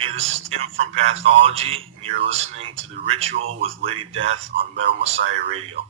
Hey, this is Tim from Pathology, and you're listening to The Ritual with Lady Death on Metal Messiah Radio.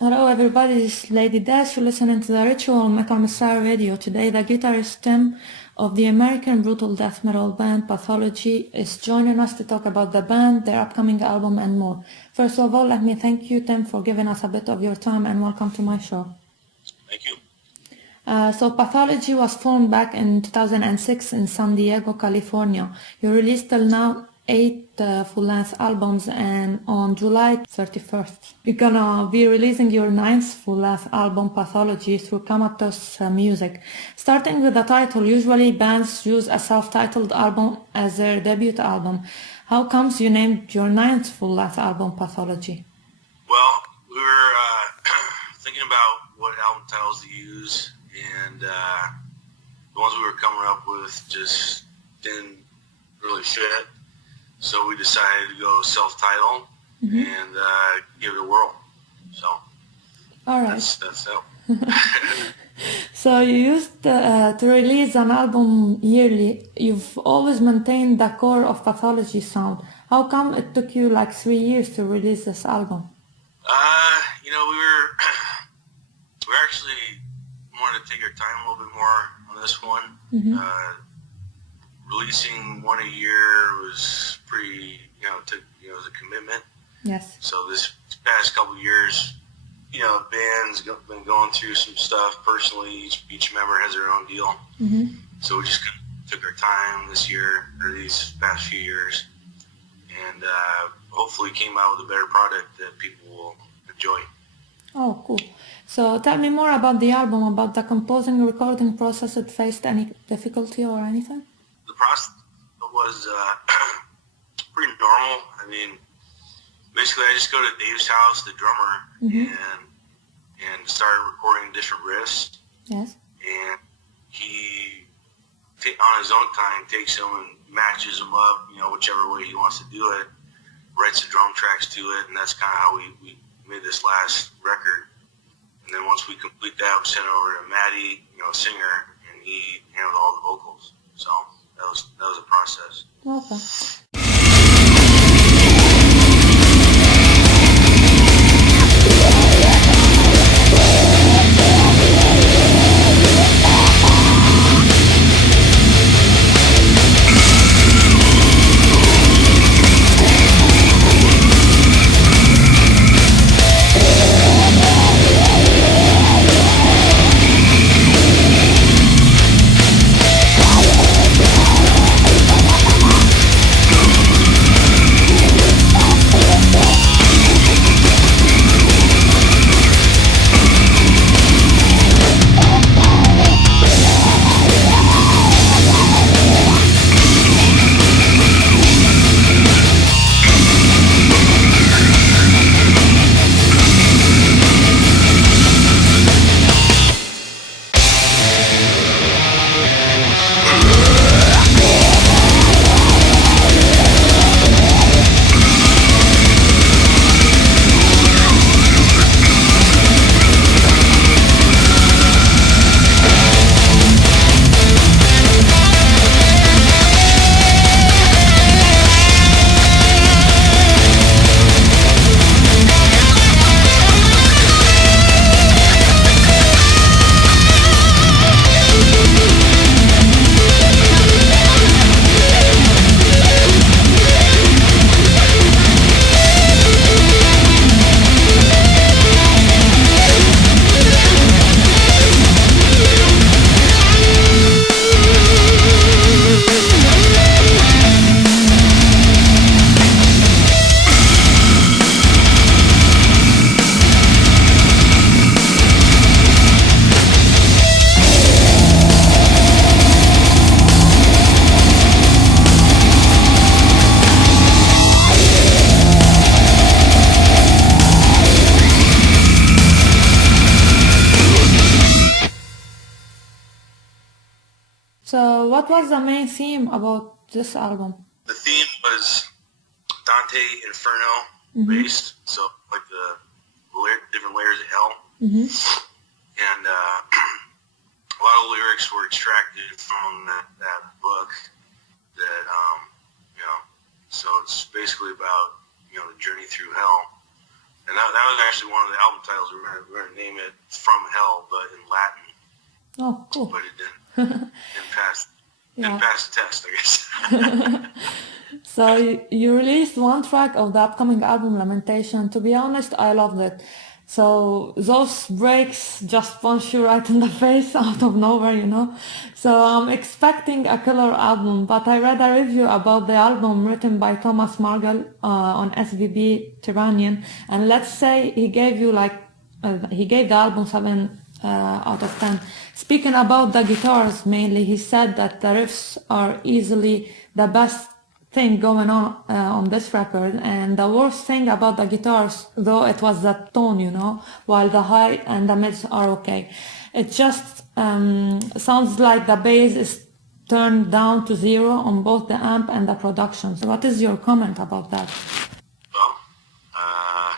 Hello everybody, this is Lady Death. You're listening to The Ritual on Metal Messiah Radio. Today the guitarist Tim of the American brutal death metal band Pathology is joining us to talk about the band, their upcoming album and more. First of all, let me thank you, Tim, for giving us a bit of your time and welcome to my show. Thank you. So Pathology was formed back in 2006 in San Diego, California. You released till now 8 full-length albums, and on July 31st you're gonna be releasing your 9th full-length album, Pathology, through Comatose Music. Starting with the title, usually bands use a self-titled album as their debut album. How comes you named your 9th full-length album Pathology? Well, we were thinking about what album titles to use, and the ones we were coming up with just didn't really fit. So we decided to go self-titled and give it a whirl. So All right. that's it. So you used to release an album yearly. You've always maintained the core of Pathology sound. How come it took you like 3 years to release this album? We actually wanted to take our time a little bit more on this one. Releasing one a year was pretty, it was a commitment. Yes. So this past couple of years, band's been going through some stuff personally. Each member has their own deal. So we just took our time this year, or these past few years, and hopefully came out with a better product that people will enjoy. Oh, cool. So tell me more about the album, about the composing and recording process. It faced any difficulty or anything? The process was pretty normal. I mean, basically I just go to Dave's house, the drummer, and start recording different riffs. Yes. And he, on his own time, takes them and matches them up, whichever way he wants to do it, writes the drum tracks to it, and that's kind of how we made this last record. And then once we complete that, we sent it over to Maddie, singer, and he handled all the vocals. So that was a process. Okay. what was the main theme about this album? The theme was Dante Inferno based, so like the different layers of hell. And a lot of lyrics were extracted from that book. That so it's basically about the journey through hell. And that was actually one of the album titles. We're going to name it From Hell, but in Latin. Oh, cool. But it didn't pass the test, I guess. So you released one track of the upcoming album, Lamentation. To be honest, I loved it. So those breaks just punch you right in the face out of nowhere. So I'm expecting a killer album, but I read a review about the album written by Thomas Margel on SVB Tyrannian, and let's say he gave the album 7 out of 10. Speaking about the guitars mainly, he said that the riffs are easily the best thing going on this record, and the worst thing about the guitars, though, it was the tone, while the high and the mids are okay. It just sounds like the bass is turned down to 0 on both the amp and the production. So what is your comment about that? Well, I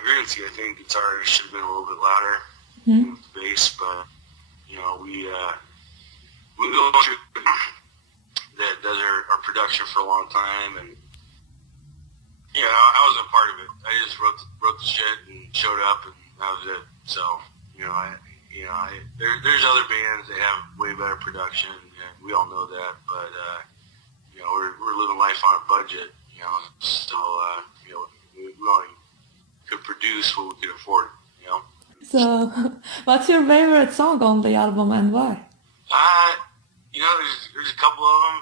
agree with you. I think guitar should have been a little bit louder with the bass, but we go through that does our production for a long time, and I wasn't a part of it. I just wrote the shit and showed up, and that was it. So there's other bands that have way better production, and we all know that. But we're living life on a budget, so we only could produce what we could afford, So, what's your favorite song on the album and why? There's a couple of them.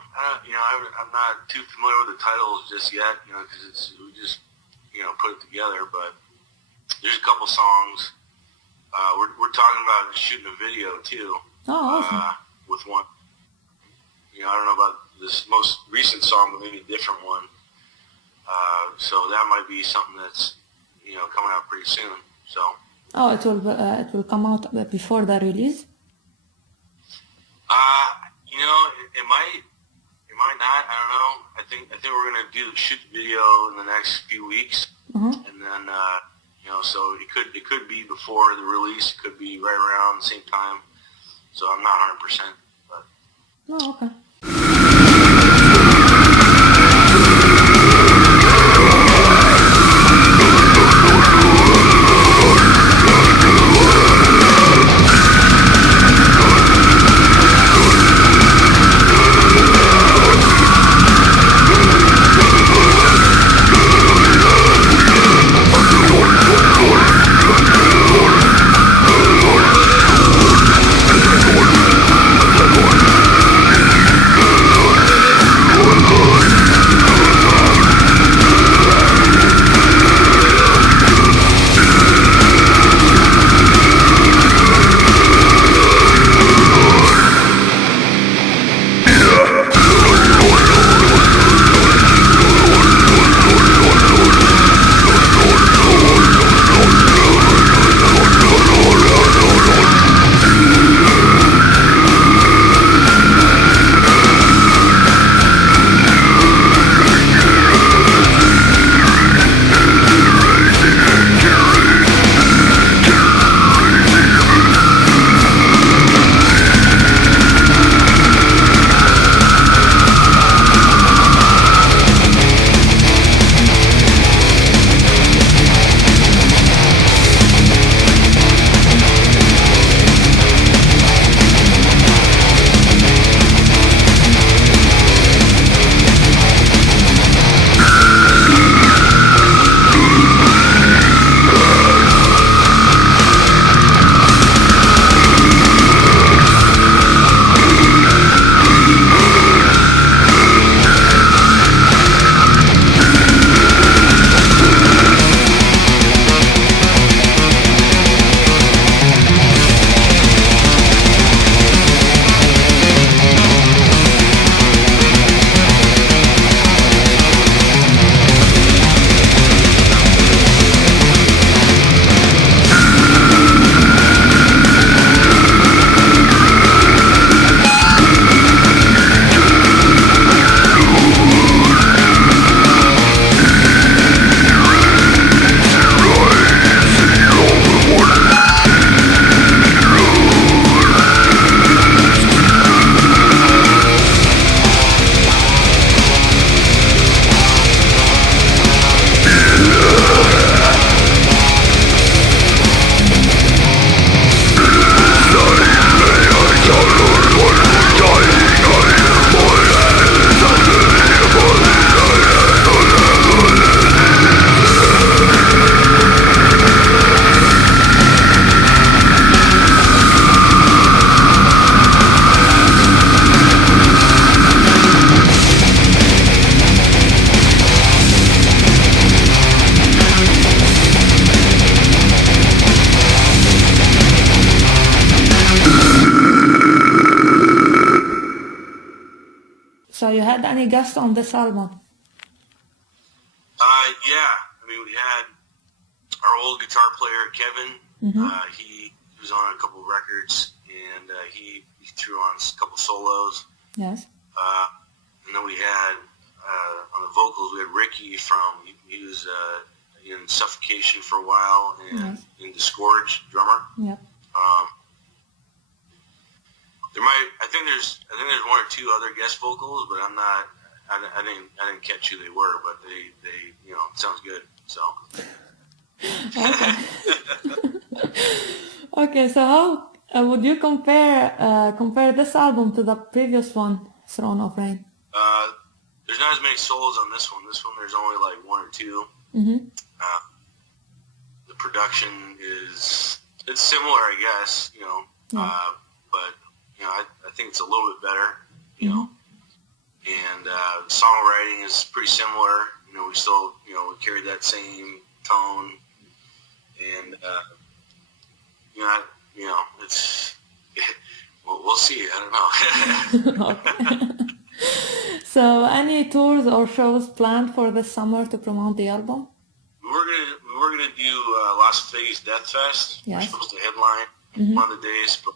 I'm not too familiar with the titles just yet, because we just, put it together. But there's a couple songs. We're talking about shooting a video too. Oh, awesome. With one. I don't know about this most recent song, but maybe a different one. So that might be something that's, coming out pretty soon. So. Oh, it will come out before the release? It might not. I don't know. I think we're gonna shoot the video in the next few weeks, and then so it could be before the release. It could be right around the same time. So I'm not 100%. But. Oh, okay. So you had any guests on this album? Yeah. I mean, we had our old guitar player, Kevin. He was on a couple of records, and he threw on a couple solos. Yes. And then we had, on the vocals, we had Ricky he was in Suffocation for a while, and in Disgorge, drummer. Yep. I think there's one or two other guest vocals, but I didn't catch who they were, but they it sounds good. So. Okay, so how would you compare this album to the previous one, Throne of Rain? There's not as many solos on this one. This one, there's only like one or two. The production it's similar, I guess, but I think it's a little bit better, and songwriting is pretty similar. We still, we carry that same tone, and it's we'll see. I don't know. Okay. So, any tours or shows planned for this summer to promote the album? We were gonna do Las Vegas Death Fest. Yes. We're supposed to headline one of the days, but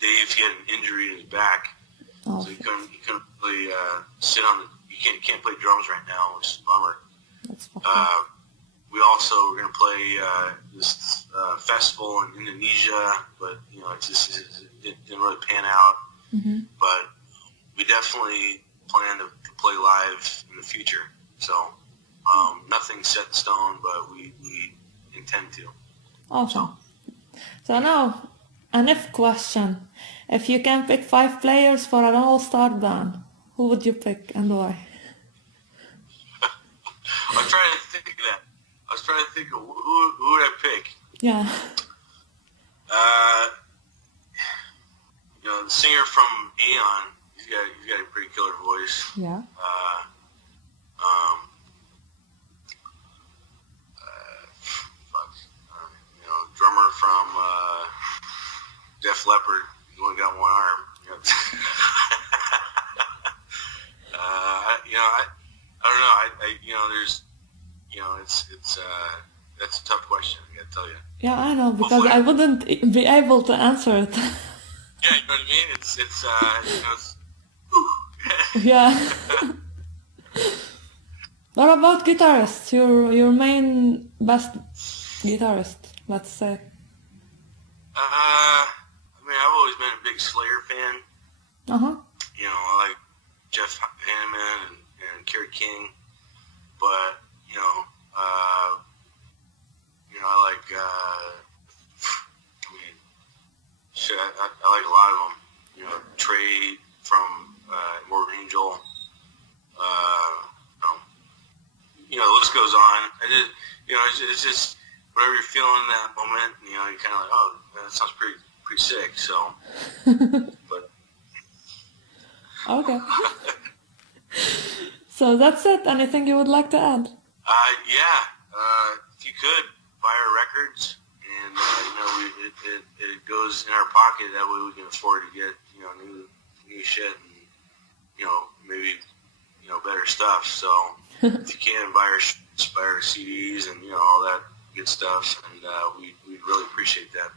Dave, he had an injury in his back, so he couldn't really sit on the. You can't play drums right now, which is a bummer. That's we also were going to play this festival in Indonesia, but it didn't really pan out. But we definitely plan to play live in the future. So nothing set in stone, but we intend to. Awesome. So now, an if question: if you can pick 5 players for an all-star band, who would you pick and why? I'm trying to think of that. I was trying to think of who would I pick. Yeah. The singer from Aeon, he's got a pretty killer voice. Yeah. Drummer from Def Leppard, he's only got one arm. I don't know. There's, that's a tough question. I gotta tell you. Yeah, I know, because I wouldn't be able to answer it. Yeah, you know what I mean. It's Yeah. What about guitarists? Your main best guitarist, let's say. I've always been a big Slayer fan. I like Jeff Hanneman and Kerry King, but I like I like a lot of them. Trey from Morbid Angel. The list goes on. It's just whatever you're feeling in that moment. You're kind of like, oh, that sounds pretty sick. So, but okay. So that's it. Anything you would like to add? If you could buy our records, and it goes in our pocket. That way we can afford to get new shit and maybe better stuff. So if you can buy our CDs and all that good stuff, and we'd really appreciate that.